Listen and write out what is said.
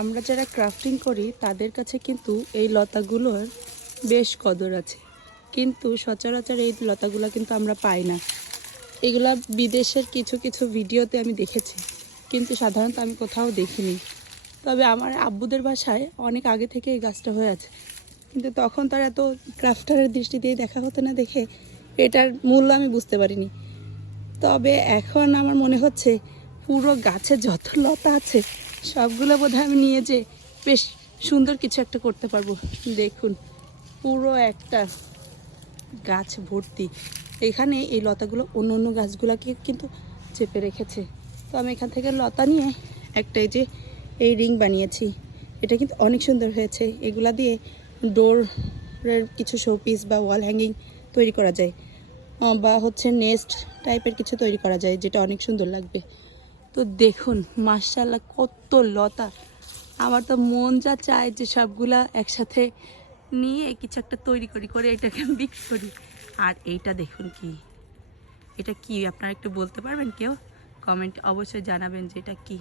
আমরা যারা ক্রাফটিং করি তাদের কাছে কিন্তু এই লতাগুলোর বেশ কদর আছে, কিন্তু সচরাচর এই লতাগুলো কিন্তু আমরা পাই না। এগুলা বিদেশের কিছু কিছু ভিডিওতে আমি দেখেছি, কিন্তু সাধারণত আমি কোথাও দেখিনি। তবে আমার আব্বুদের বাসায় অনেক আগে থেকে এই গাছটা হয়ে আছে, কিন্তু তখন তার এত ক্রাফটারের দৃষ্টি দিয়ে দেখা হতো না দেখে এটার মূল্য আমি বুঝতে পারিনি। তবে এখন আমার মনে হচ্ছে পুরো গাছে যত লতা আছে সবগুলো বোধহয় আমি নিয়ে যে বেশ সুন্দর কিছু একটা করতে পারবো। দেখুন পুরো একটা গাছ ভর্তি। এখানে এই লতাগুলো অন্য অন্য গাছগুলোকে কিন্তু চেপে রেখেছে। তো আমি এখান থেকে লতা নিয়ে একটা এই রিং বানিয়েছি। এটা কিন্তু অনেক সুন্দর হয়েছে। এগুলা দিয়ে ডোরের কিছু শোপিস বা ওয়াল হ্যাঙ্গিং তৈরি করা যায়, বা হচ্ছে নেস্ট টাইপের কিছু তৈরি করা যায়, যেটা অনেক সুন্দর লাগবে। তো দেখুন মাশাআল্লাহ কত লতা। আমার তো মন যা চায় যে সবগুলা একসাথে নিয়ে কিছু একটা তৈরি করে এটাকে মিক্স করি। আর এইটা দেখুন কি, এটা কি আপনারা একটু বলতে পারবেন কেউ? কমেন্ট অবশ্যই জানাবেন যে এটা কি।